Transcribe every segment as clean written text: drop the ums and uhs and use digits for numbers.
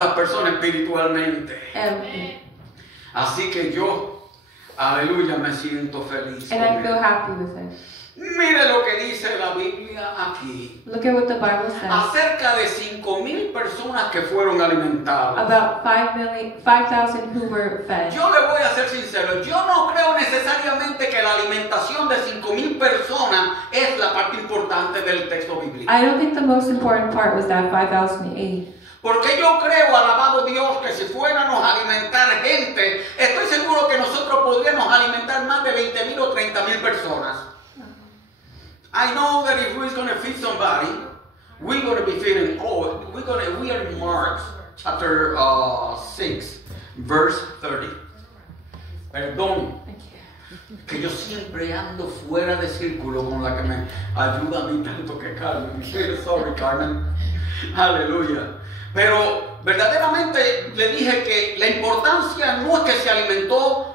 las personas espiritualmente. Así que yo, aleluya, me siento feliz. And I feel happy with it. Mire lo que dice la Biblia aquí. Look at what the Bible says. Acerca de 5,000 personas que fueron alimentadas. About 5,000 who were fed. Yo le voy a ser sincero, yo no creo necesariamente que la alimentación de 5,000 personas es la parte importante del texto bíblico. I don't think the most important part was that 5,008. Porque yo creo, alabado Dios, que si fuéramos a alimentar gente, estoy seguro que nosotros podríamos alimentar más de 20,000 o 30,000 personas. I know that if we're going to feed somebody, we're going to be feeding. We are in Mark chapter 6, verse 30. Perdón, que yo siempre ando fuera de círculo con la que me ayuda a mí tanto que Carmen. Sorry, Carmen. Aleluya. Pero verdaderamente le dije que la importancia no es que se alimentó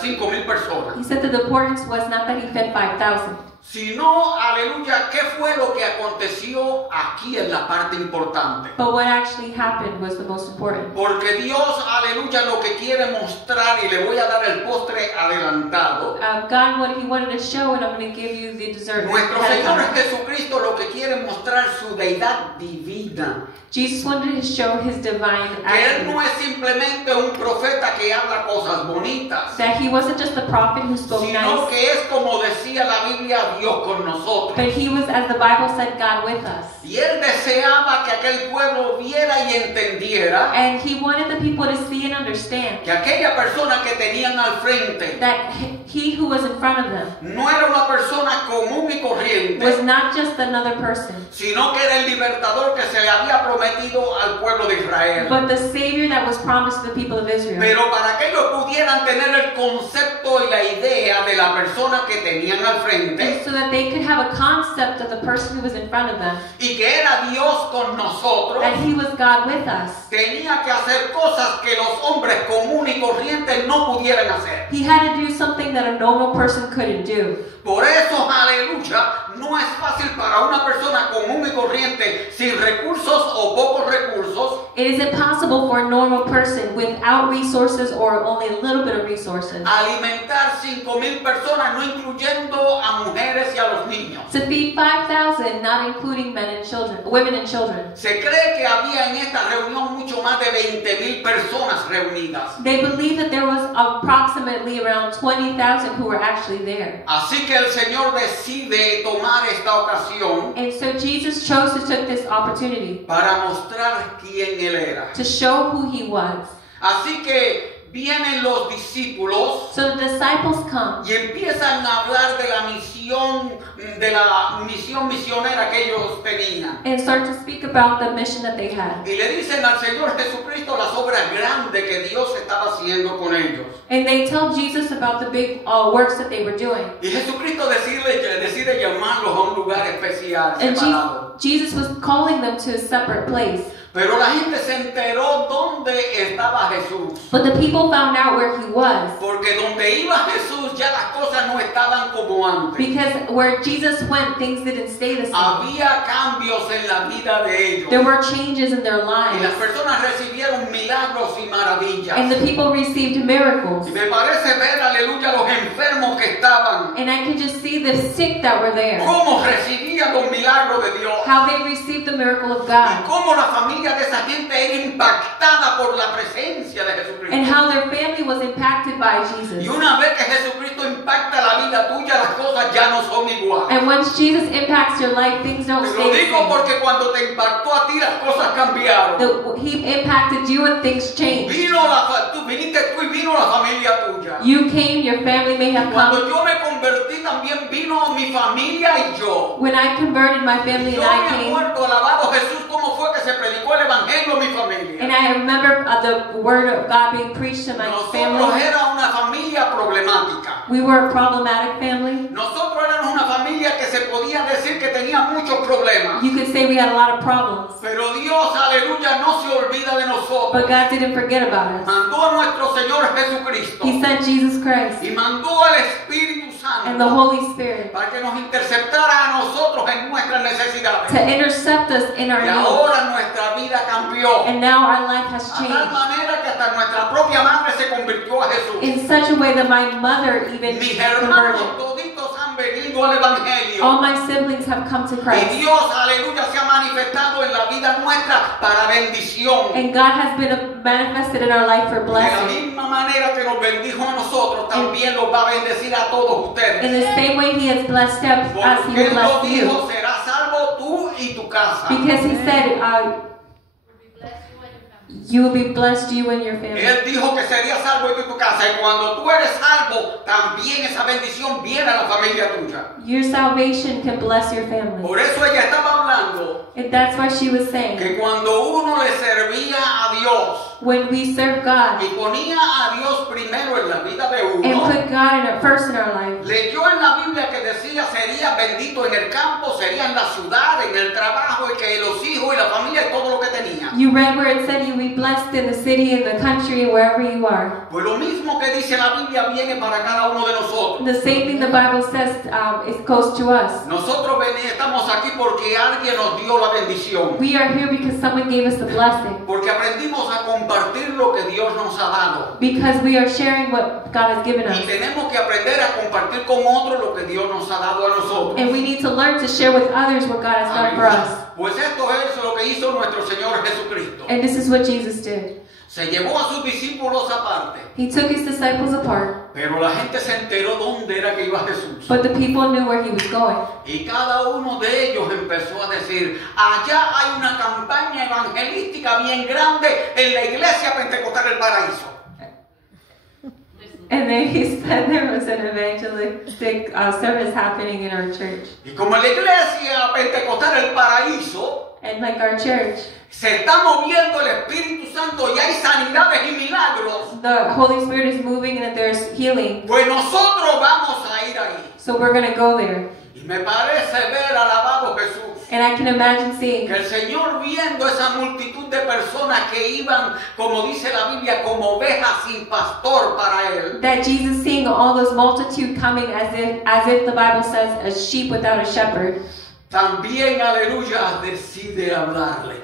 5,000 personas. He said that the importance was not that he fed 5,000. Sino, aleluya, ¿qué fue lo que aconteció aquí en la parte importante? But what actually happened was the most important. Porque Dios, aleluya, lo que quiere mostrar, y le voy a dar el postre adelantado. God, what he wanted to show, and I'm going to give you the dessert. Nuestro Señor Jesucristo lo que quiere mostrar su deidad divina. Jesus wanted to show his divine Que Él attribute. no es simplemente un profeta que habla cosas bonitas. That he wasn't just the prophet who spoke Sino nice, que es como decía la Biblia, Dios con nosotros. but he was, as the Bible said, God with us. Y Él deseaba que aquel pueblo viera y entendiera And he wanted the people to see and understand que aquella persona que tenían al frente that he who was in front of them no era una persona común y corriente, was not just another person, sino que era el libertador que se le había prometido al pueblo de Israel. but the Savior that was promised to the people of Israel. Pero para que ellos pudieran tener el concepto y la idea de la persona que tenían al frente, And so that they could have a concept of the person who was in front of them, y que era Dios con nosotros, that he was God with us. tenía que hacer cosas que los hombres comunes y corrientes no pudieran hacer. He had to do something that a normal person couldn't do. Por eso, aleluya, no es fácil para una persona común y corriente sin recursos o pocos recursos It is impossible for a normal person without resources or only a little bit of resources alimentar 5,000 personas, no incluyendo a mujeres y a los niños. to feed 5,000, not including men and children, women and children. Se cree que había en esta reunión mucho más de 20,000 personas reunidas. They believe that there was approximately around 20,000 who were actually there. Así que el Señor decide tomar esta ocasión And so Jesus chose to take this opportunity para mostrar quién Él era. to show who he was. Así que vienen los discípulos So the disciples come y empiezan a hablar de la misión misionera que ellos tenían. and start to speak about the mission that they had. Y le dicen al Señor Jesucristo las obras grandes que Dios estaba haciendo con ellos. And they tell Jesus about the big works that they were doing. Y Jesucristo decide llamarlos a un lugar especial, And separado. Jesus was calling them to a separate place. Pero la gente se enteró dónde estaba Jesús. But the people found out where he was. Porque donde iba Jesús ya las cosas no estaban como antes. Because where Jesus went, things didn't stay the same. Había cambios en la vida de ellos. There were changes in their Y las lives. personas recibieron milagros y maravillas. And the people received miracles. Y me parece ver, aleluya, los enfermos que estaban. And I could just see the sick that were there. Cómo recibían los milagros de Dios. How they received the miracle of Y God. cómo la familia de esa gente era impactada por la presencia de Jesucristo. And how their family was impacted by Jesus. Y una vez que Jesucristo impacta la vida tuya, las cosas ya no son iguales. And once Jesus impacts your life, things don't Te stay lo the digo same. porque cuando te impactó a ti, las cosas cambiaron. He impacted you and things changed. Tú viniste tú y vino la familia tuya. You came, your family may have Cuando come. yo me convertí, también vino mi familia y yo. When I converted, my family Yo and I me came. acuerdo, alabado Jesús, cómo fue que se predicó el evangelio a mi familia. And I remember the word of God being preached to my Nosotros family. era una familia problemática. We were a problematic family. Nosotros éramos una familia que se podía decir que tenía muchos problemas. You could say we had a lot of problems. Pero Dios, aleluya, no se olvida de nosotros. But God didn't forget about us. Mandó a nuestro Señor Jesucristo He sent Jesus Christ. y mandó al Espíritu Santo and the Santo Holy Spirit para que nos interceptara a nosotros en nuestras necesidades. to intercept us in our Y needs. ahora nuestra vida cambió. And now our life has A tal changed manera que hasta nuestra propia madre se convirtió a Jesús. in such a way that my mother even Mis hermanos converted. toditos han venido al Evangelio. All my siblings have come to Y Christ. Dios, aleluya, se ha manifestado en la vida nuestra para bendición. And God has been manifested in our life for De la blessing. misma manera que nos bendijo a nosotros, también los va a bendecir a todos In ustedes. the same way He has blessed us as He Porque will Él lo bless you. dijo, serás salvo tú y tu casa. Because He said, you will be blessed, you and your family. Él dijo que sería salvo tú y tu casa. Y cuando tú eres salvo, también esa bendición viene a la familia tuya. Your salvation can bless your family. Por eso ella estaba hablando And that's why she was saying, que cuando uno le servía a Dios when we serve God y ponía a Dios primero en la vida de and uno, put God first in our life, leyó en la Biblia que decía sería bendito en el campo, sería en la ciudad, en el trabajo, y que los hijos y la familia y todo lo que tenía. you read where it said you will be blessed in the city, in the country, wherever you are. Pues lo mismo que dice la Biblia viene para cada uno de nosotros. The same thing the Bible says it goes to us. Nosotros estamos aquí porque alguien nos dio la bendición. We are here because someone gave us the blessing. Porque aprendimos a compartir lo que Dios nos ha dado. Because we are sharing what God has given Y us. tenemos que aprender a compartir con otros lo que Dios nos ha dado a nosotros. And we need to learn to share with others what God has done for us. Pues esto es lo que hizo nuestro Señor Jesucristo. And this is what Jesus did. Se llevó a sus discípulos aparte, He took his disciples apart, pero la gente se enteró dónde era que iba Jesús. but the people knew where he was going. Y cada uno de ellos empezó a decir, allá hay una campaña evangelística bien grande en la iglesia Pentecostal del Paraíso. And then he said there was an evangelistic service happening in our church. Y como en la iglesia Pentecostal del Paraíso And like our church, se está moviendo el Espíritu Santo y hay sanidades y milagros, the Holy Spirit is moving and there's healing. pues nosotros vamos a ir ahí. So we're going to go there. Y me parece ver alabado Jesús, And I can imagine seeing que el Señor viendo esa multitud de personas que iban, como dice la Biblia, como ovejas sin pastor para Él. that Jesus seeing all those multitude coming as if the Bible says a sheep without a shepherd. También, aleluya, decide hablarle.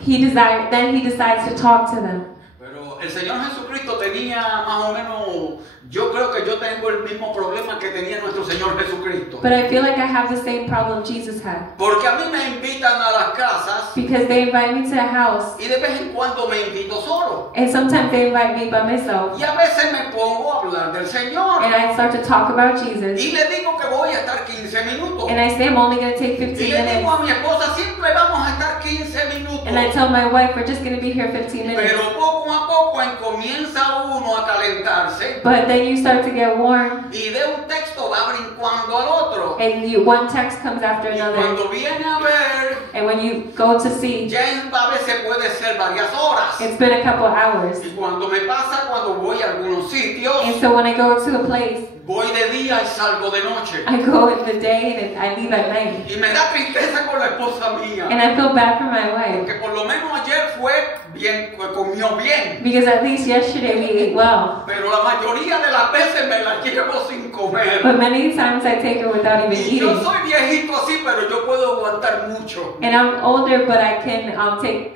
Then he decides to talk to them. Pero el Señor Jesucristo tenía más o menos, yo creo que yo tengo el mismo problema que tenía nuestro Señor Jesucristo. But I feel like I have the same problem Jesus had. Porque a mí me invitan a las casas Because they invite me to the house, y de vez en cuando me invito solo. and sometimes they invite me by myself. Y a veces me pongo a hablar del Señor. And I start to talk about Jesus. Y le digo que voy a estar 15 minutos. And I say I'm only going to take Y 15 le digo minutes. a mi esposa, siempre vamos a estar 15 minutos. And I tell my wife, we're just going to be here 15 minutes. Pero poco a poco comienza uno a calentarse But then you start to get warm, y de un texto va brincando al otro. and one text comes after Y another. cuando viene a ver, And when you go to see, ya a veces puede ser varias horas. it's been a couple hours. Y cuando me pasa, cuando voy a algunos sitios, And so when I go to a place, voy de día y salgo de noche. I go in the day and I leave at night. Y me da tristeza con la esposa mía. And I feel bad for my wife. Porque por lo menos ayer fue bien, comió bien. Because at least yesterday we ate well. Pero la mayoría de las veces me la llevo sin comer. But many times I take it without even Y yo eating. soy viejito así, pero yo puedo aguantar mucho. And I'm older, but I can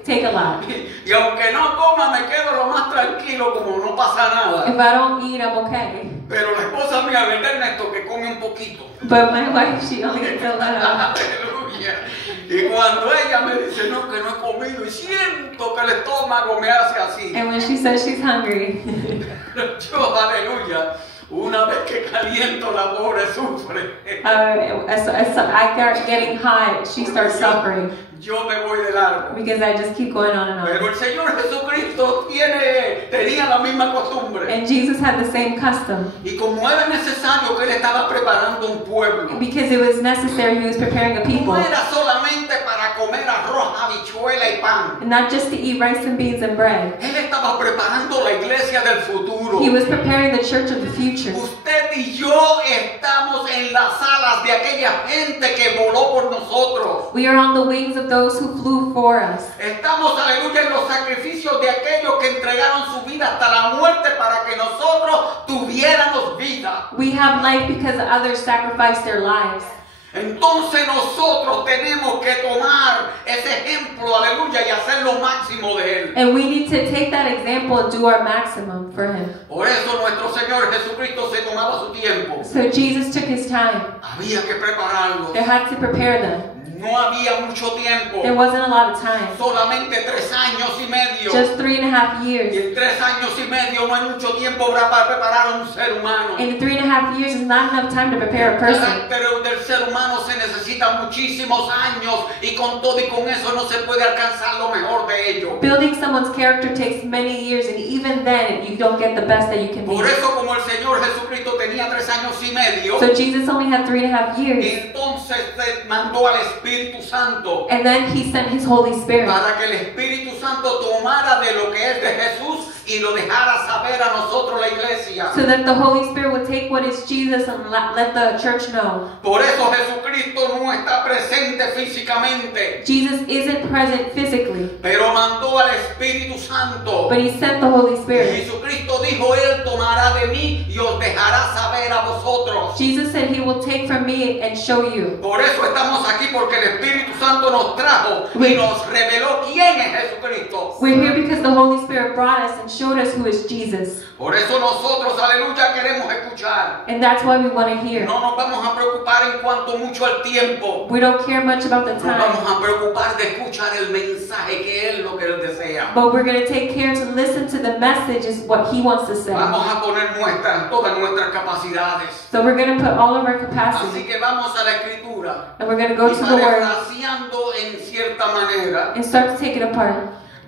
take a lot. Y aunque no coma, me quedo lo más tranquilo, como no pasa nada. If I don't eat, I'm okay. Pero la esposa mía, ¿verdad, Ernesto? Que come un poquito. But my wife, she only eats a little. Aleluya. Y cuando ella me dice, no, que no he comido, y siento que el estómago me hace así. And when she says she's hungry, Yo, aleluya, una vez que caliento la pobre sufre. as I start getting high, she starts suffering. Yo me voy de largo. Because I just keep going on and Pero on. el Señor Jesucristo tenía la misma costumbre. And Jesus had the same custom. Y como era necesario que Él estaba preparando un pueblo, Because it was necessary, he was preparing a people. no era solamente para comer arroz, habichuela y pan. And not just to eat rice and beans and bread. Él estaba preparando la iglesia del futuro. He was preparing the church of the future. Usted y yo estamos en las alas de aquella gente que voló por nosotros. We are on the wings of those who flew for us. Estamos, aleluya, en los sacrificios de aquellos que entregaron su vida hasta la muerte para que nosotros tuviéramos vida. We have life because others sacrificed their lives. Entonces nosotros tenemos que tomar ese ejemplo, aleluya, y hacer lo máximo de él. And we need to take that example and do our maximum for him. Por eso nuestro Señor Jesucristo se tomaba su tiempo. So Jesus took his time. Había que prepararlo. They had to prepare them. No había mucho tiempo. There wasn't a lot of time. Solamente 3 años y medio. Just 3.5 Y years. en 3 años y medio no hay mucho tiempo para preparar a un ser humano. And 3.5 years is not enough time to prepare a El person. carácter del ser humano se necesita muchísimos años y con todo y con eso no se puede alcanzar lo mejor de ello. Building someone's character takes many years, and even then, you don't get the best that you can Por be. eso como el Señor Jesucristo tenía 3 años y medio, So Jesus only had 3.5 years. entonces mandó al Espíritu Santo And then he sent his Holy Spirit para que el Espíritu Santo tomara de lo que es de Jesús y lo dejara saber a nosotros la iglesia. so that the Holy Spirit would take what is Jesus and let the church know. Por eso Jesucristo no está presente físicamente, Jesus isn't present physically, pero mandó al Espíritu Santo. but he sent the Holy Spirit. Jesucristo dijo, Él tomará de mí y os dejará saber a vosotros. Jesus said he will take from me and show you. Por eso estamos aquí, porque el Espíritu Santo nos trajo y nos reveló quién es Jesucristo. We're here because the Holy Spirit brought us and showed us who is Jesus. Por eso nosotros, aleluya, queremos escuchar. And that's why we want to hear. No nos vamos a preocupar en cuanto mucho al tiempo. We don't care much about the Nos vamos time, a preocupar de escuchar el mensaje que es lo que Él desea. but we're going to take care to listen to the message is what he wants to say. Vamos a poner todas nuestras capacidades. So we're going to put all of our Así capacity que vamos a la Escritura. and we're going to go Y to the Word parafraseando en cierta manera, and start to take it apart.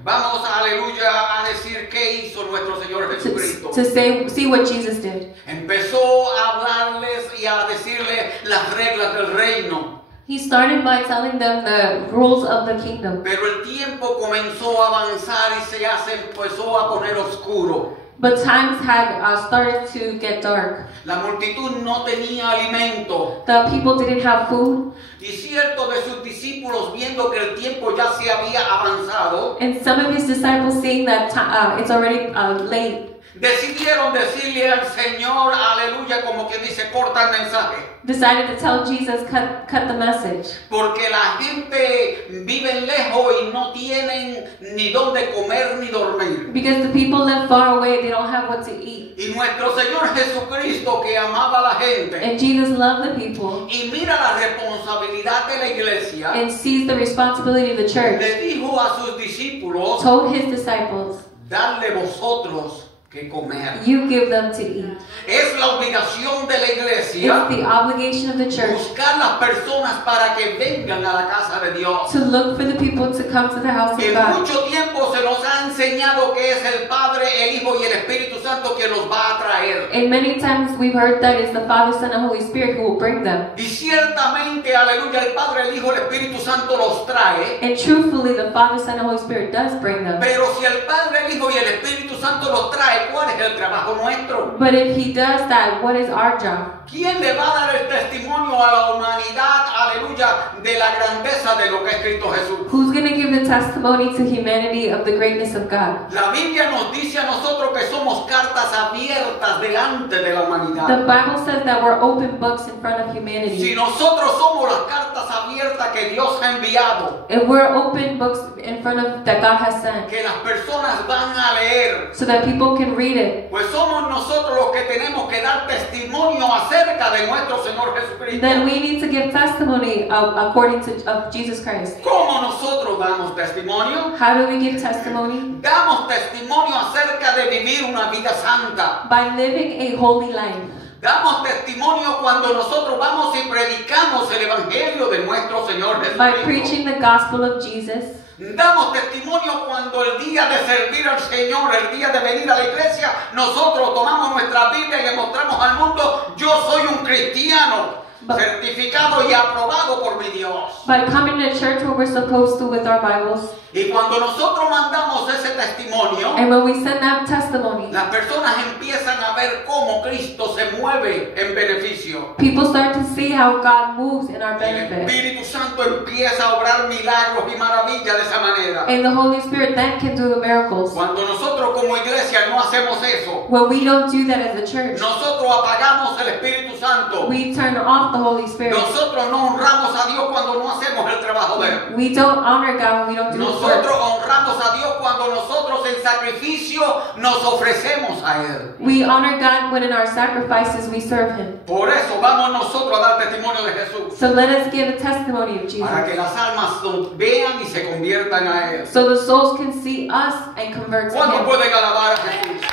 vamos, aleluya, a decir qué hizo nuestro Señor Jesucristo. To see what Jesus did. Empezó a hablarles y a decirles las reglas del reino. He started by telling them the rules of the kingdom. Pero el tiempo comenzó a avanzar y empezó a poner oscuro. But times had started to get dark. La multitud no tenía alimento. The people didn't have food, Y ciertos de sus discípulos, viendo que el tiempo ya se había avanzado, and some of his disciples, seeing that it's already late, decidieron decirle al Señor, aleluya, como quien dice, corta el mensaje. decided to tell Jesus, cut the message. Porque la gente vive lejos y no tienen ni dónde comer ni dormir. Because the people live far away, they don't have what to eat. Y nuestro Señor Jesucristo, que amaba a la gente And Jesus loved the people y mira la responsabilidad de la iglesia, and sees the responsibility of the church, le dijo a sus discípulos, told his disciples, dadle vosotros que comer. you give them to eat. Es la obligación de la It's iglesia the obligation of the church buscar las personas para que vengan a la casa de Dios. to look for the people to come to the house of En God. mucho tiempo se nos ha enseñado que es el Padre, el Hijo y el Espíritu Santo que los va a traer. And many times we've heard that it's the Father, Son, and Holy Spirit who will bring them. Y ciertamente, aleluya, el Padre, el Hijo, el Espíritu Santo los trae. And truthfully, the Father, Son, and Holy Spirit does bring them. Pero si el Padre, el Hijo y el Espíritu Santo los trae, ¿cuál es el trabajo nuestro? But if He does that, what is our job? ¿Quién le va a dar el testimonio a la humanidad, aleluya, de la grandeza de lo que es Cristo Jesús? Who's going to give the testimony to humanity of the greatness of God? La Biblia nos dice a nosotros que somos cartas abiertas delante de la The humanidad. Bible says that we're open books in front of Si humanity. nosotros somos las cartas abiertas que Dios ha enviado, And we're open books in front of that God has sent, que las personas van a leer, so that people can read it. pues somos nosotros los que tenemos que dar testimonio acerca de nuestro Señor Jesucristo. Then we need to give testimony according to of Jesus Christ. ¿Cómo nosotros damos testimonio? How do we give testimony? Damos testimonio acerca de vivir una vida santa. By living a holy life. Damos testimonio cuando nosotros vamos y predicamos el Evangelio de nuestro Señor By Jesucristo. preaching the gospel of Jesus. Damos testimonio cuando el día de servir al Señor, el día de venir a la iglesia, nosotros tomamos nuestra Biblia y le mostramos al mundo, yo soy un cristiano. certificado y aprobado por mi Dios. By coming to church when we're supposed to with our Bibles, Y cuando nosotros mandamos ese testimonio, and when we send that testimony, las personas empiezan a ver cómo Cristo se mueve en beneficio. people start to see how God moves in our El benefit. Espíritu Santo empieza a obrar milagros y maravillas de esa manera. And the Holy Spirit then can do the miracles. Cuando nosotros como iglesia no hacemos eso, When we don't do that as a church, nosotros apagamos el Espíritu Santo. we turn off the Holy Spirit. Nosotros no honramos a Dios cuando no hacemos el trabajo de Él. We don't honor God when we don't do His Nosotros work. honramos a Dios cuando nosotros en sacrificio nos ofrecemos a Él. We honor God when in our sacrifices we serve Him. Por eso vamos nosotros a dar testimonio de Jesús. So let us give a testimony of Para que Jesus. las almas nos vean y se conviertan a Él. So the souls can see us and convert to ¿Cuántos Him. pueden alabar a Jesús?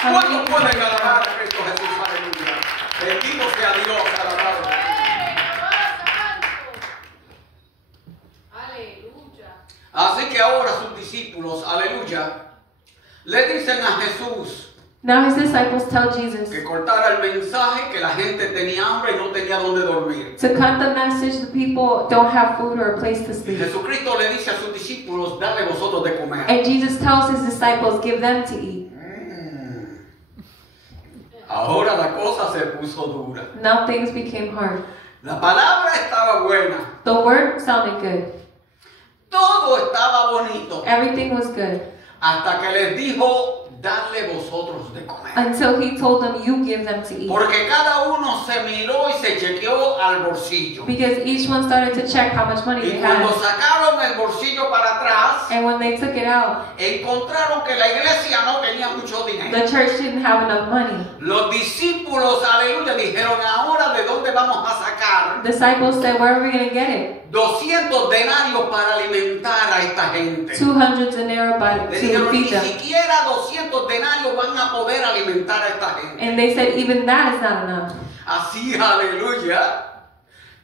¿Cuántos pueden alabar a Cristo Jesús? Aleluya. Bendito sea Dios, alabado. Así que ahora sus discípulos, aleluya, le dicen a Jesús Now His disciples tell Jesus que cortara el mensaje, que la gente tenía hambre y no tenía dónde dormir. to cut the message, the people don't have food or a place to sleep. Jesucristo le dice a sus discípulos, dale vosotros de comer. And Jesus tells His disciples, give them to eat. Ahora la cosa se puso dura. Now things became hard. La palabra estaba buena, The word sounded good. todo estaba bonito, Everything was good. hasta que les dijo, dale vosotros de comer. Until He told them, you give them to eat. Porque cada uno se miró y se chequeó al bolsillo. Because each one started to check how much money they Y cuando had. sacaron el bolsillo para atrás, And when they took it out, encontraron que la iglesia no tenía mucho dinero. the church didn't have enough money. Los discípulos, aleluya, dijeron, ahora de dónde vamos a sacar Disciples said, where are we going to get it? 200 denarios para alimentar a esta gente. 200 denarii Le to dijeron, ni feed them. siquiera 200 denarios van a poder alimentar a esta gente. And they said, even that is not enough. Así, aleluya,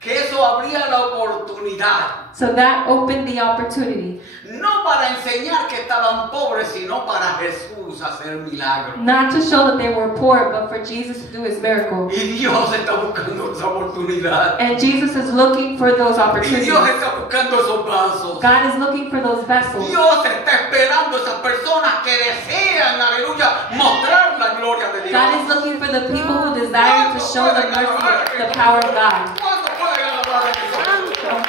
que eso abría la oportunidad. So that opened the opportunity, No para enseñar que estaban pobres, sino para Jesús hacer milagros. not to show that they were poor, but for Jesus to do His miracle. Y Dios está buscando esa oportunidad. And Jesus is looking for those Y opportunities. Dios está buscando esos vasos. God is looking for those vessels. Dios está esperando esas personas que desean, aleluya, mostrar la gloria de Dios. God is looking for the people who desire to show the mercy, the power of God. ¿Cuántos pueden alabar a Dios?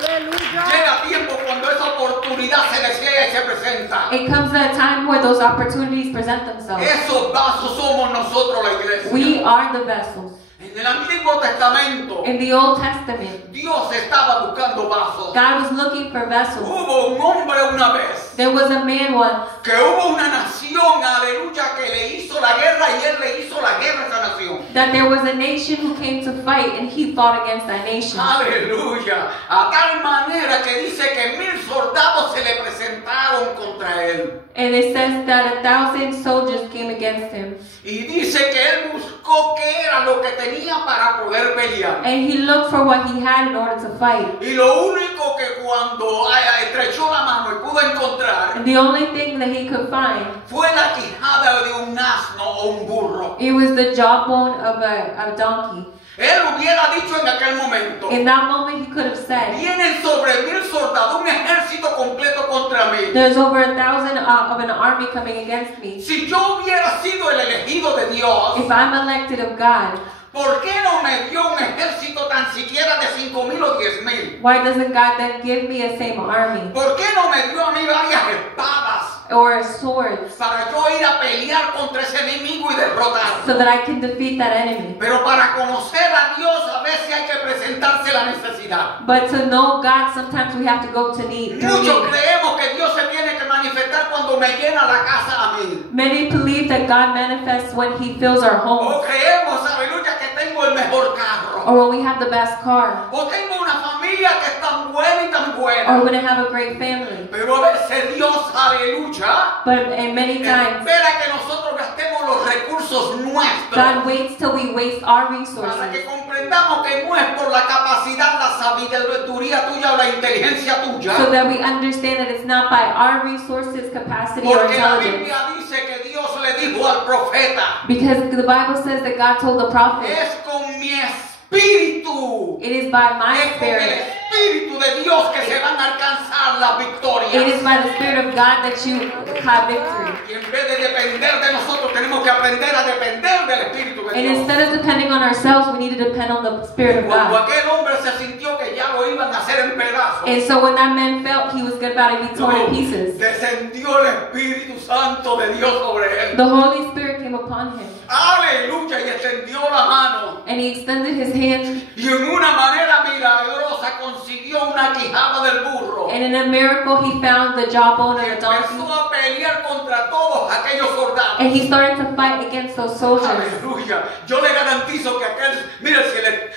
Llega tiempo cuando esa oportunidad se desea y se presenta. It comes at a time where those opportunities present themselves. Esos vasos somos nosotros, la iglesia. We are the vessels. En el Antiguo Testamento, In the Old Testament, Dios estaba buscando vasos. God was looking for vessels. Hubo un hombre una vez There was a man once, que hubo una nación, aleluya, que le hizo la guerra y él le hizo la guerra a esa nación. that there was a nation who came to fight, and he fought against that nation. Aleluya. A tal manera que dice que 1000 soldados se le presentaron contra él. And it says that 1,000 soldiers came against him. Y dice que él buscó qué era lo que tenía para poder pelear. And he looked for what he had in order to fight. Y lo único que cuando estrechó la mano y pudo encontrar And the only thing that he could find, fue la quijada de un asno o un burro. it was the jawbone of a donkey. Él hubiera dicho en aquel momento, In that moment, he could have said, vienen sobre 1000 soldados, un ejército completo contra mí. there's over 1,000 of an army coming against me. Si yo hubiera sido el elegido de Dios, If I'm elected of God, ¿por qué no me dio un ejército tan siquiera de 5000 o 10000? why doesn't God then give me a same army ¿Por qué no me dio a mí varias espadas or swords para yo ir a pelear contra ese enemigo y derrotarlo? so that I can defeat that enemy? Pero para conocer a Dios a veces hay que presentarse la necesidad. But to know God, sometimes we have to go to need. through Muchos need. creemos que Dios se tiene que manifestar cuando me llena la casa a mí. Many believe that God manifests when He fills our O home, creemos, aleluya, que tengo el mejor carro. or when we have the best car, O tengo una familia que es tan buena y tan or buena. when we have a great family. Pero a veces Dios, aleluya, And many times, espera que nosotros gastemos los recursos nuestros God waits till we waste our para que resources, comprendamos que no es por la capacidad, la sabiduría tuya o la inteligencia tuya. so that we understand that it's not by our resources, capacity, or Porque la intelligence. Biblia dice que Dios le dijo al profeta, Because the Bible says that God told the prophet, es con mi espíritu espíritu. It is by my Es con el Spirit. espíritu de Dios que se van a alcanzar las victorias. It is by the Spirit of God that you have victory. Y en vez de depender de nosotros, tenemos que aprender a depender del Espíritu de And Dios. instead of depending on ourselves, we need to depend on the Spirit of Cuando God. aquel hombre se sintió que ya lo iban a hacer en pedazos, And so when that man felt he was about to be torn in pieces, descendió el Espíritu Santo de Dios sobre él. the Holy Spirit came upon him. Aleluya, y extendió la mano. And he extended his hand, Y en una manera milagrosa consiguió una quijada del burro. and in a miracle he found the jawbone of Y a donkey. empezó a pelear contra todos aquellos soldados. And he started to fight against those soldiers. Aleluya. Yo le garantizo que aquel, mire,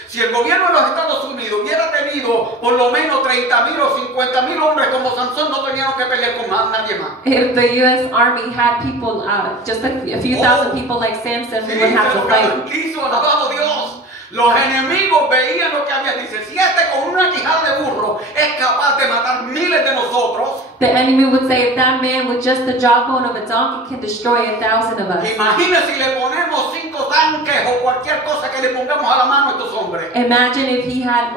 si el gobierno de los Estados Unidos hubiera tenido por lo menos 30,000 o 50,000 hombres como Sansón, no tenían que pelear con más nadie más. If the U.S. Army had people, just a few thousand people like Samson, we would have se to lo fight. garantizo, alabado Dios. Los enemigos veían lo que había. Dice, si este con una quijada de burro es capaz de matar miles de nosotros, The enemy would say, if that man with just the jawbone of a donkey can destroy 1,000 of us. imagínese si le ponemos 5 tanques o cualquier cosa que le pongamos a la mano a estos hombres. Imagine if he had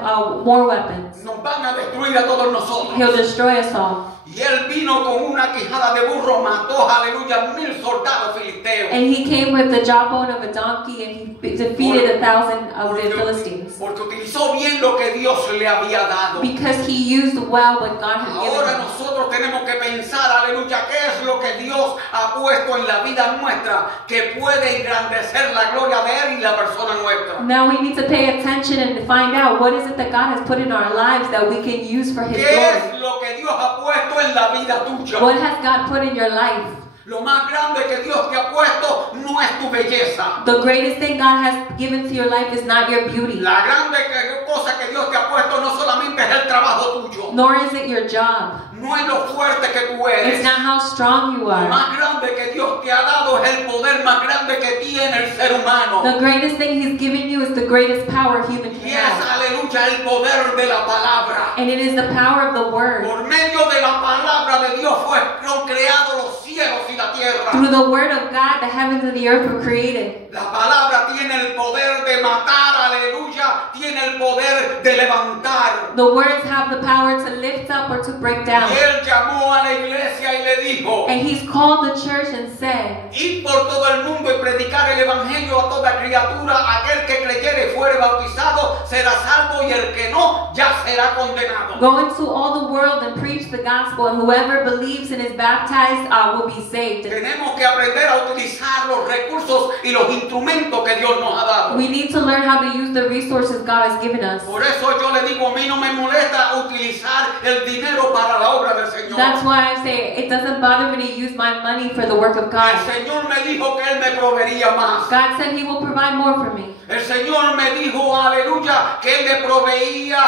more weapons. Nos van a destruir a todos nosotros. He'll destroy us all. Y él vino con una quijada de burro, mató, aleluya, 1,000 soldados filisteos. And he came with the jawbone of a donkey and he defeated 1,000 of the Philistines. Porque utilizó bien lo que Dios le había dado. Because he used well what God had given Ahora him. nosotros tenemos que pensar, aleluya, qué es lo que Dios ha puesto en la vida nuestra que puede engrandecer la gloria de Él y la persona nuestra. Now we need to pay attention and find out what is it that God has put in our lives that we can use for His ¿Qué es glory. lo que Dios ha puesto en la vida tuya? What has God put in your life? Lo más grande que Dios te ha puesto no es tu belleza. The greatest thing God has given to your life is not your beauty, La grande cosa que Dios te ha puesto no solamente es el trabajo tuyo, nor is it your job. no es lo fuerte que tú It's eres. not how strong you Lo are. más grande que Dios te ha dado es el poder más grande que tiene el ser humano. The greatest thing He's given you is the greatest power human Y can es, have. aleluya, el poder de la palabra. And it is the power of the Word. Por medio de la palabra de Dios fueron creados los cielos y la tierra. Through the Word of God, the heavens and the earth were created. La palabra tiene el poder de matar, aleluya, tiene el poder de levantar. The words have the power to lift up or to break Y down. él llamó a la iglesia y le dijo, And He's called the church and said, id por todo el mundo y predicar el evangelio a toda criatura. Aquel que creyere y fuere bautizado será salvo, y el que no ya será condenado. Go into all the world and preach the gospel, and whoever believes and is baptized will be saved. Tenemos que aprender a utilizar los recursos y los instrumentos que Dios nos ha dado. We need to learn how to use the resources God has given us. Por eso yo le digo, a mí no me molesta utilizar el dinero para la obra del Señor. That's why I say it doesn't bother me to use my money for the work of El God. Señor me dijo que Él me proveería más. God said He will provide more for me. El Señor me dijo, aleluya, que Él le proveía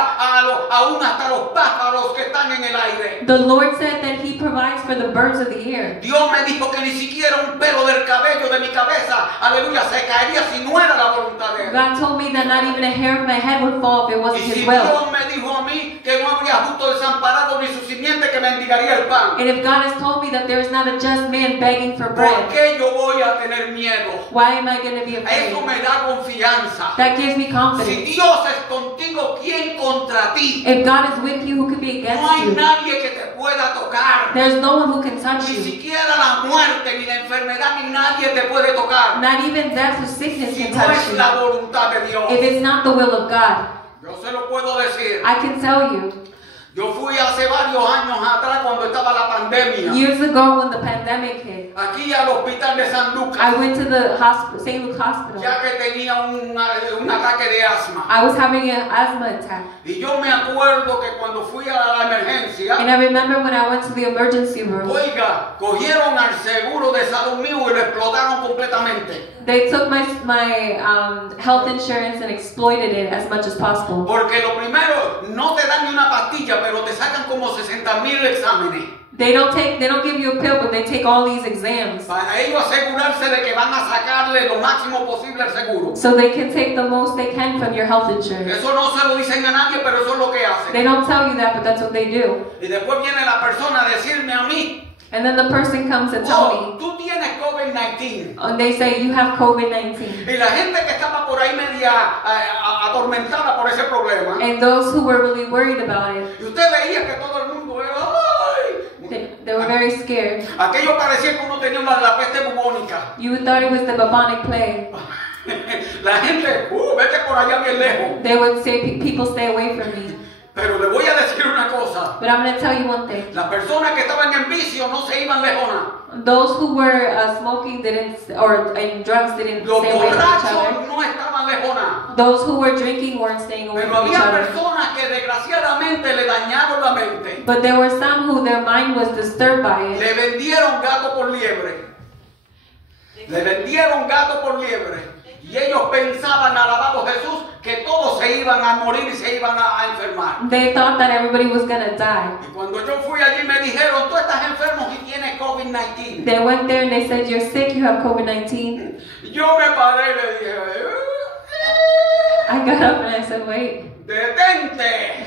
aún hasta los pájaros que están en el aire. The Lord said that He provides for the birds of the air. Dios me dijo que ni siquiera un pelo del cabello de mi cabeza, aleluya, se caería si no era la voluntad de Él. God told me that not even a hair of my head would fall if it Y wasn't si His will. Dios me dijo a mí que no habría justo desamparado ni su simiente que mendigaría el pan, And if God has told me that there is not a just man begging for ¿por bread, qué yo voy a tener miedo? why am I going to be afraid? Eso me da confianza. That gives me Si confidence. Dios es contigo, ¿quién contra ti? If God is with you, who could be No against hay you? nadie que te pueda tocar. There's no one who can touch Ni you. siquiera la muerte, ni la enfermedad, ni nadie te puede tocar. Not even death or sickness Si can no touch es you. la voluntad de Dios. If it's not the will of God, Yo se lo puedo decir. I can tell you. Yo fui hace varios años atrás cuando estaba la pandemia. Years ago when the pandemic hit, Aquí al hospital de San Lucas. I went to the hospital, St. Luke Hospital. Ya que tenía un ataque de asma. I was having an asthma attack. Y yo me acuerdo que cuando fui a la emergencia, And I remember when I went to the emergency room, oiga, cogieron al seguro de salud mío y lo explotaron completamente. they took my health insurance and exploited it as much as possible. Porque lo primero, no te dan ni una pastilla, pero te sacan como 60,000 exámenes. They don't give you a pill, but they take all these exams. Para ellos asegurarse de que van a sacarle lo máximo posible al seguro. So they can take the most they can from your health insurance. Eso no se lo dicen a nadie, pero eso es lo que hacen. They don't tell you that, but that's what they do. Y después viene la persona a decirme a mí, And then the person comes and tells oh, me, tú tienes COVID-19. COVID-19. And they say you have COVID-19. Y la gente que estaba por ahí media atormentada por ese problema. And those who were really worried about it, Y usted veía que todo el mundo era, ¡ay! they were very scared. Aquello parecía que uno tenía la peste bubónica. You thought it was the bubonic plague. La gente, vete por allá bien lejos. They would say, people stay away from me. Pero le voy a decir una cosa. But I'm going to tell you one thing. Las personas que estaban en vicio no se iban lejonas. Those who were smoking or in drugs didn't Los stay away from each borrachos other. no estaban lejonas. Those who were drinking weren't staying away Pero from each había other. personas que desgraciadamente le dañaron la mente. But there were some who their mind was disturbed by it. Le vendieron gato por liebre. Le vendieron gato por liebre. Y ellos pensaban, alabado Jesús, que todos se iban a morir y se iban a enfermar. They thought that everybody was going to die. Y cuando yo fui allí me dijeron, tú estás enfermo y tienes COVID-19. They went there and they said, you're sick, you have COVID-19. Yo me paré y le dije, I got up and I said, wait. detente.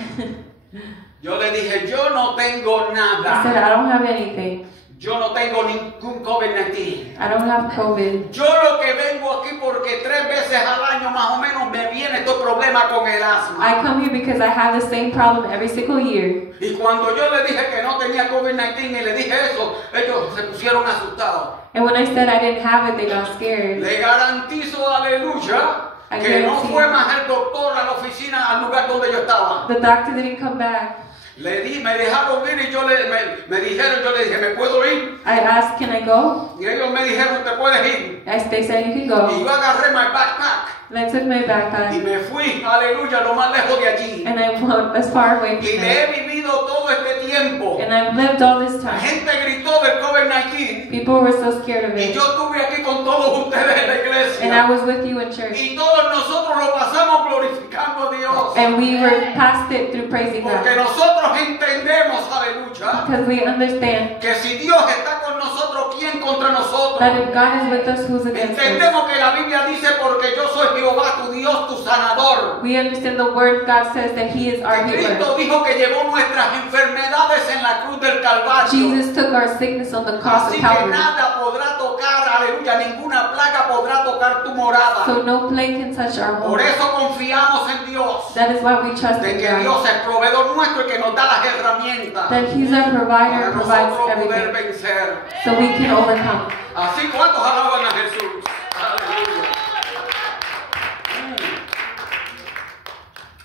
Yo le dije, yo no tengo I said, nada. I don't have anything. Yo no tengo ningún COVID-19. I don't have COVID. Yo lo que vengo aquí porque 3 veces al año más o menos me viene este problema con el asma. I come here because I have the same problem every single year. Y cuando yo le dije que no tenía COVID-19 y le dije eso, ellos se pusieron asustados. And when I said I didn't have it, they got scared. Le garantizo, aleluya, que no fue más el doctor a la oficina, al lugar donde yo estaba. The doctor didn't come back. Me dejaron ir y me dijeron, yo le dije, ¿me puedo ir? I asked, can I go? Y ellos me dijeron, te puedes ir. They said, you can Y go. yo agarré my backpack And I took my y backpack me fui, aleluya, lo más lejos de allí. and I went as far away Y from le there. he vivido todo este tiempo. And I've lived all this La time. gente gritó del COVID-19 People were so scared of y it. yo estuve aquí con todos ustedes en la And I iglesia. was with you in church. Y todos nosotros lo pasamos glorificando a Dios. And we were past it through praising Porque God. nosotros entendemos, aleluya, Because we understand que si Dios está con nosotros, ¿quién contra nosotros? that if God is with us, who's against us? Entendemos que la Biblia dice, porque yo soy Jehová, tu Dios, tu sanador. We understand the word God says that He is our healer. Cristo dijo que llevó nuestras enfermedades en la cruz del Calvario. Jesus took our sickness on the cross Así of que Calvary. nada podrá tocar, aleluya, ninguna plaga podrá tocar tu morada. So no plague can touch our Por home. eso confiamos en Dios, That is why we trust de in que God. Dios es proveedor nuestro y que nos da las herramientas That He's our provider para and provides nosotros poder everything. vencer. So we can overcome. Así, ¿cuántos alaban a Jesús? Aleluya.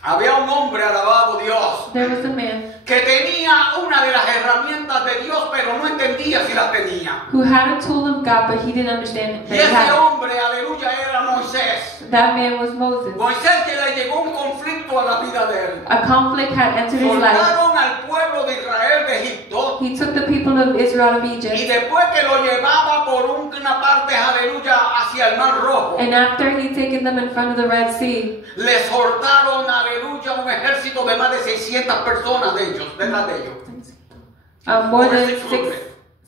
Había un hombre, alabado Dios, There was a man que tenía una de las herramientas de Dios, pero no entendía si la tenía. who had a tool of God, but he didn't understand Y that he ese had it. hombre, aleluya, era Moisés. That man was Moses. Moisés, que le llegó un conflicto a la vida de él. A conflict had entered his life. Soltaron al pueblo de Israel de Egipto. He took the people of Israel of Y Egypt, después que lo llevaba por una parte, aleluya, hacia el Mar Rojo, and after he'd taken them in front of the Red Sea, le soltaron, aleluya, un ejército de más de 600 personas detrás de ellos. more than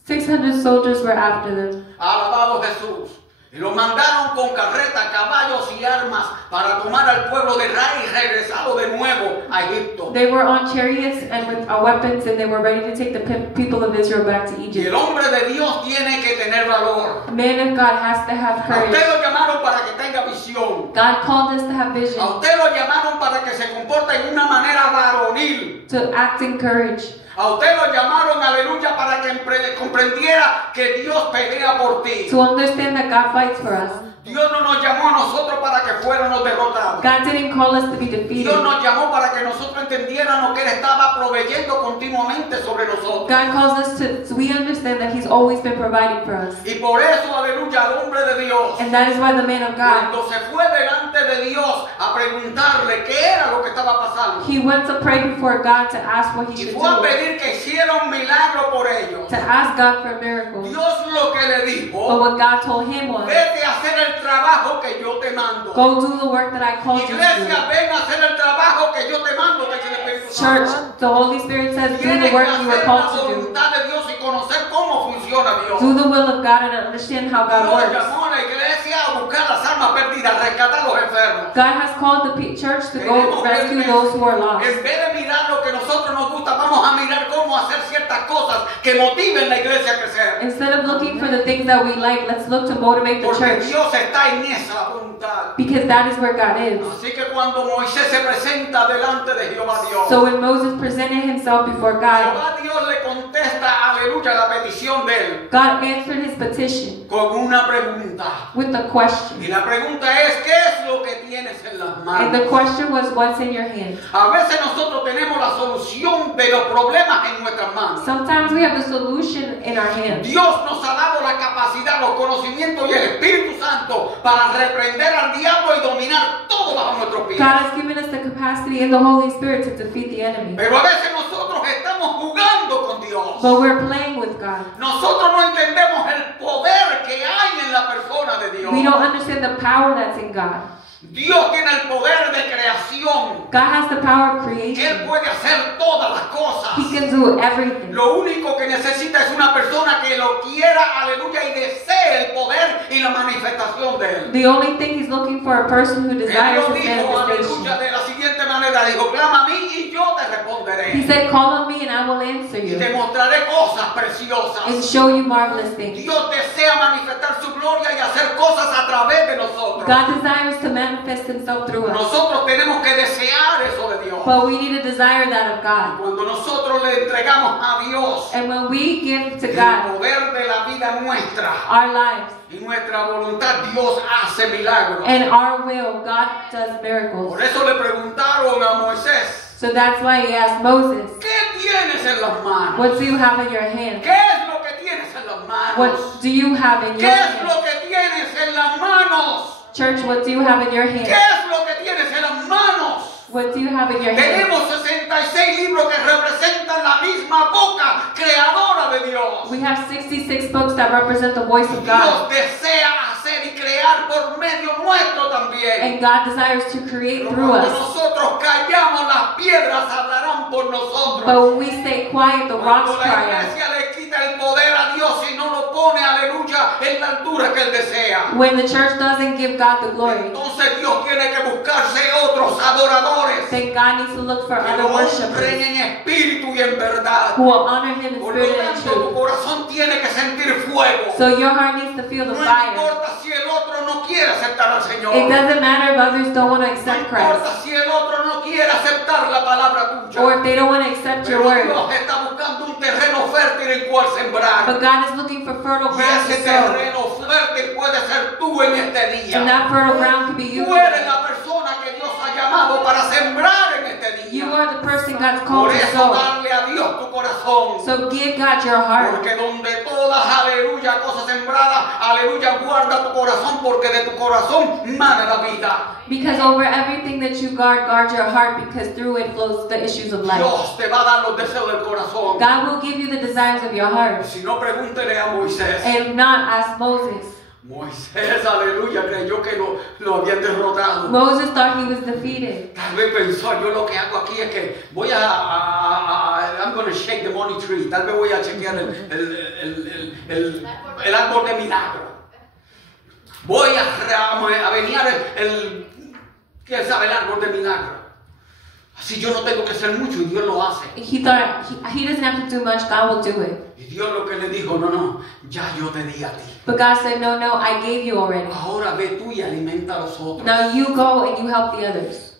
600 soldiers were after them. Alabado Jesús. Y lo mandaron con carretas, caballos y armas para tomar al pueblo de Israel y regresarlo de nuevo a Egipto. They were on chariots and with weapons, and they were ready to take the people of Israel back to Y Egypt. el hombre de Dios tiene que tener valor. A man of God has to have A courage. usted lo llamaron para que tenga visión. God called us to have A vision, usted lo llamaron para que se comporte en una manera varonil. to act in courage. A usted lo llamaron, aleluya, para que comprendiera que Dios pelea por ti. To understand that God fights for us. Dios no nos llamó a nosotros para que fuéramos derrotados. God didn't call us to be Dios defeated. nos llamó para que nosotros entendiéramos que Él estaba proveyendo continuamente sobre nosotros. God calls us so we understand that He's always been providing for us. Y por eso, aleluya, al hombre de Dios, And that is why the man of God, cuando se fue delante de Dios a preguntarle qué era lo que estaba pasando, he went to pray before God to ask what he y should fue a do, pedir que hiciera un milagro por ellos, to ask God for a miracle. Dios lo que le But dijo: what God told him was, vete a hacer el trabajo que yo te mando. go do the work that I called you to Iglesia, ven a hacer el trabajo que yo te mando, dice el Espíritu do. Santo. Church, the Holy Spirit says, do Tienes the que work you were hacer la called to do. voluntad de Dios y conocer cómo funciona Dios. Do the will of God and understand how God Dios works. llamó a la iglesia a buscar las almas perdidas, a rescatar a los enfermos. God has called the church to go Tenemos que rescue those who are lost. En vez de mirar lo que a nosotros nos gusta, vamos a mirar cómo cómo hacer ciertas cosas que motiven la iglesia a crecer. Instead of looking for the things that we like, let's look to motivate the Porque church. Dios está en esa voluntad. Because that is where God is. Así que cuando Moisés se presenta delante de Jehová Dios, So when Moses presented himself before God, Jehová Dios le contesta, aleluya, la petición de él God answered his petition con una pregunta. with a question. Y la pregunta es, ¿qué es lo que tienes en las And the manos? question was, what's in your hand? A veces nosotros tenemos la solución de los problemas en nuestras manos. Sometimes we have the solution in our hands. Dios nos ha dado la capacidad, los conocimientos y el Espíritu Santo para reprender al diablo y dominar todo bajo nuestros pies. God has given us the capacity and the Holy Spirit to defeat the enemy. Pero a veces nosotros estamos jugando con Dios. But we're playing with God. Nosotros no entendemos el poder que hay en la persona de Dios. We don't understand the power that's in God. Dios tiene el poder de creación. God has the power of Él creation. puede hacer todas las cosas. He can do everything. Lo único que necesita es una persona que lo quiera, aleluya, y desee el poder y la manifestación de él. The only thing He's looking for a person who Él desires lo His dijo, aleluya, manifestation. de la siguiente manera. Dijo, clama a mí y yo te responderé. He said, call on me and I will answer Y te you mostraré cosas and preciosas. show you marvelous things. Dios desea manifestar su gloria y hacer cosas a través de nosotros. God desires to manifest Himself through us. Nosotros tenemos que desear eso de Dios. But we need to desire that of God. Cuando nosotros le entregamos a Dios And when we give to el God poder de la vida nuestra our lives y nuestra voluntad, Dios hace milagros. and our will, God does miracles. Por eso le preguntaron a Moisés, So that's why He asked Moses, ¿qué tienes en las manos? what do you have in your hand? ¿Qué es lo que tienes en las manos? What do you have in ¿Qué your es hand? lo que tienes en las manos? Church, what do you have in your ¿Qué hand? es lo que tienes en las manos? What do you have in your hand? Tenemos 66 libros que representan la misma boca creadora de Dios. We have 66 books that represent the voice of Dios God. desea hacer y crear por medio nuestro también. And God desires to create Pero through cuando us. nosotros callamos, las piedras hablarán por nosotros. But when we stay quiet, the rocks Cuando la cry out. iglesia le quita el poder a Dios y no lo pone, aleluya, en la altura que Él desea. When the church doesn't give God the glory, Entonces Dios tiene que buscarse otros adoradores then God needs to look for que other lo honren worshipers en espíritu y en verdad. who will honor Him in Por lo spirit and tanto, tu truth. corazón tiene que sentir fuego. So your heart needs to feel the No fire. importa si el otro no quiere aceptar al Señor. It doesn't matter if others don't want to No accept Christ importa si el otro no quiere aceptar la palabra tuya. or if they don't want to accept your Pero word. Dios está buscando un terreno fértil en el cual sembrar. But God is looking for fertile Y ground to ese sow. terreno fértil puede ser tú en este And día. that fertile ground could be you. Tú eres la persona que Dios ha llamado para sembrar en este You día. are the person God's Por called to eso sow. darle a Dios tu corazón. So give God your heart. Porque donde todas, aleluya, cosas sembradas, aleluya, guarda tu corazón, porque de tu corazón mana la vida. Because over everything that you guard, guard your heart, because through it flows the issues of life. Dios te va a dar los deseos del corazón. God will give you the desires of your heart. Si no, pregúntele a Moisés. And if not, ask Moses. Moisés, aleluya, creyó que lo habían derrotado. Moses thought he was defeated. Tal vez pensó, yo lo que hago aquí es que voy I'm going to shake the money tree. Tal vez voy a chequear el árbol de milagro. Voy a venir ¿quién sabe? El árbol de milagro. Así yo no tengo que hacer mucho y Dios lo hace. He thought he doesn't have to do much, God will do it. Y Dios lo que le dijo, no, ya yo te di a ti. But God said, no, I gave you already. Ahora ve tú y alimenta a los otros. Now you go and you help the others.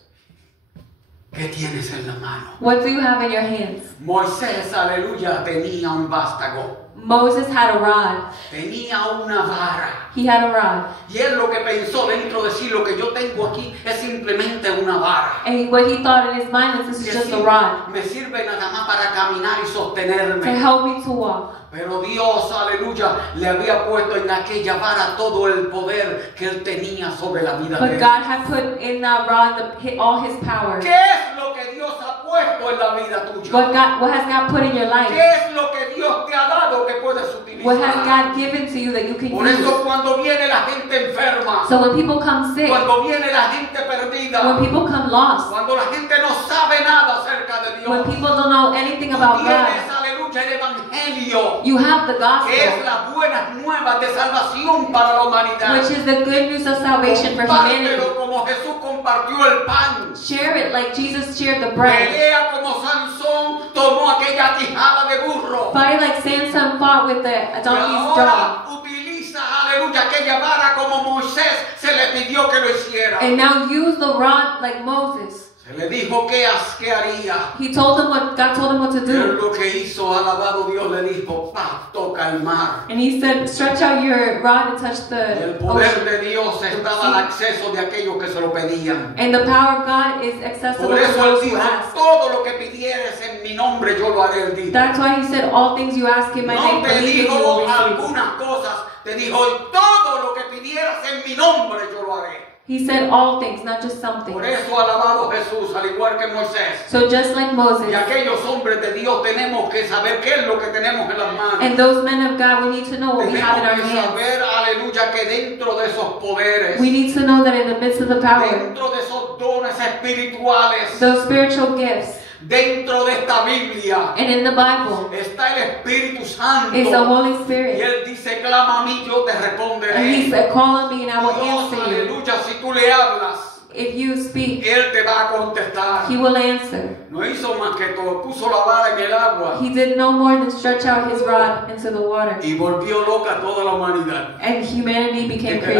¿Qué tienes en la mano? What do you have in your hands? Moisés, aleluya, tenía un vástago. Moses had a rod. Tenía una vara. He had a rod. Y él lo que pensó dentro de sí, lo que yo tengo aquí es simplemente una vara. And what he thought in his mind was, this is just a rod Me sirve nada más para caminar y to sostenerme. help me to walk. Pero Dios, aleluya, le había puesto en aquella vara todo el poder que él tenía sobre la vida de But él. God had put in that rod all His power. ¿Qué es lo que Dios ha puesto en la vida tuya? What has God put in your life? ¿Qué es lo que Dios te ha dado que puedes utilizar? What has God given to you that you can Por eso use? cuando viene la gente enferma, So when people come sick, cuando viene la gente perdida, when people come lost, cuando la gente no sabe nada acerca de Dios, when people don't know anything tú about tienes, God, aleluya, aleluya, el evangelio, You have the que es gospel, las buenas nuevas de salvación para la humanidad. which is the good news of salvation for humanity. Compártelo como Jesús compartió el pan. Share it like Jesus shared the bread. Pelea como Sansón tomó aquella quijada de burro. Fight like Samson fought with the Y donkey's jaw. ahora utiliza, aleluya, aquella vara como Moisés se le pidió que lo hiciera. And now use the rod like Moses. Se le dijo qué haría. He told him what God told him what to Él do. lo que hizo, alabado Dios, le dijo, toca el mar. And he said, stretch out your rod and touch Y el the poder ocean. de Dios estaba al acceso de aquellos que se lo pedían. And the power of God is accessible Por to eso él those who dijo, ask. todo lo que pidieres en mi nombre yo lo haré. Él dijo. That's why he said, all things you ask in my No name, te believe in you will dijo receive. algunas cosas, te dijo, todo lo que pidieras en mi nombre yo lo haré. He said all things, not just some Por things. eso alabado Jesús, al igual que Moisés. So just like Moses, Y aquellos hombres de Dios tenemos que saber qué es lo que tenemos en las manos. and those men of God, we need to know what we have in our Tenemos que hands. saber, aleluya, que dentro de esos poderes, We need to know that in the midst of the power, dentro de esos dones espirituales, those spiritual gifts, dentro de esta Biblia, and in the Bible, está el Espíritu Santo. is the Holy Y Spirit. Él dice, clama a mí, yo te And he responderé. said, call on me and I will Dios, answer you. aleluya, si tú le hablas, If you speak, Él te va a contestar. he will answer. No hizo más que todo, puso la vara en el agua He did no more than stretch out his rod into the water. y volvió loca a toda la humanidad. And humanity became crazy.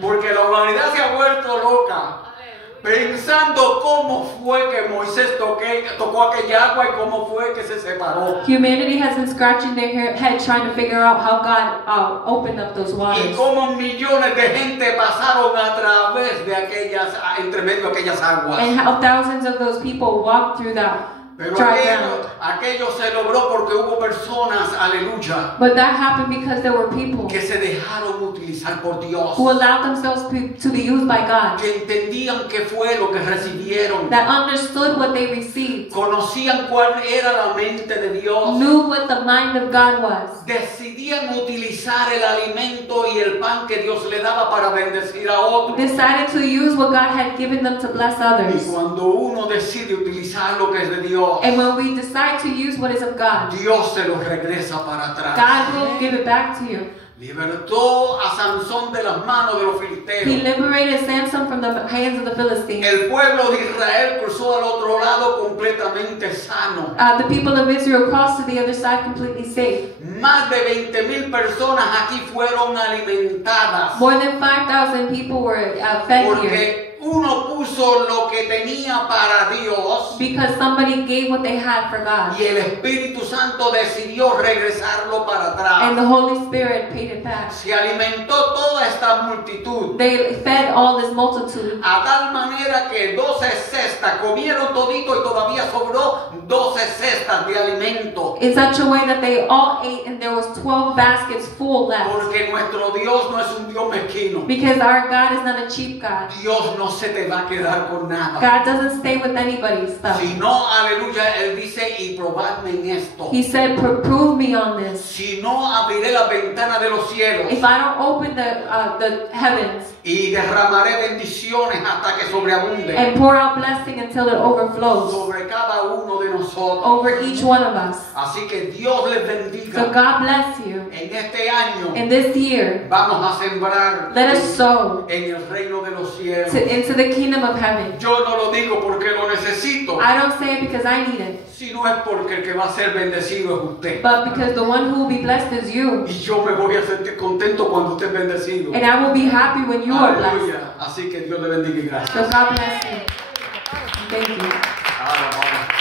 Porque la humanidad se ha vuelto loca pensando cómo fue que Moisés tocó aquella agua y cómo fue que se separó. Humanity has been scratching their head trying to figure out how God opened up those Y waters. cómo millones de gente pasaron a través de entre medio de aquellas aguas. And how thousands of those people walked through that Pero dry ground. aquello se logró porque hubo personas, aleluya, But that happened because there were people que se dejaron utilizar por Dios, who allowed themselves to be used by God, que entendían qué fue lo que recibieron, that understood what they received, conocían cuál era la mente de Dios, knew what the mind of God was, decidían utilizar el alimento y el pan que Dios le daba para bendecir a otros. decided to use what God had given them to bless Y others. cuando uno decide utilizar lo que es de Dios, And when we decide to use what is of God, Dios se lo regresa para atrás. God will give it back to you. Libertó a Sansón de las manos de los He filisteos. liberated Samson from the hands of the Philistines. El pueblo de Israel cruzó al otro lado completamente sano. The people of Israel crossed to the other side completely safe. Más de 20,000 personas aquí fueron alimentadas. More than 5,000 people were fed here Porque uno puso lo que tenía para Dios because somebody gave what they had for God. y el Espíritu Santo decidió regresarlo para And the atrás. Holy Spirit paid it back. Se alimentó toda esta multitud. They fed all this multitude A tal manera que 12 cestas comieron todito y todavía sobró 12 cestas de alimento. in such a way that they all ate and there was 12 baskets full left. Porque nuestro Dios no es un Dios mezquino. Because our God is not a cheap God. Dios no se te va a quedar con nada. God doesn't stay with anybody's stuff. Si no, aleluya, Él dice, y probadme en esto. He said, prove me on this. Si no, abriré la ventana de los cielos If I don't open the heavens y derramaré bendiciones hasta que sobreabunde and pour out blessing until it overflows sobre cada uno de nosotros. over each one of us. Así que Dios les So bendiga. God bless you. En este año In this year, vamos a sembrar let us sow en el reino de los cielos. into the kingdom of heaven. Yo no lo digo porque lo necesito, I don't say it because I need it, sino es porque el que va a ser bendecido es usted. but because the one who will be blessed is you. Y yo me voy a sentir contento cuando usted es bendecido. And I will be happy when you are blessed. Aleluya. Así que Dios le bendiga y gracias. So God bless you. Thank you.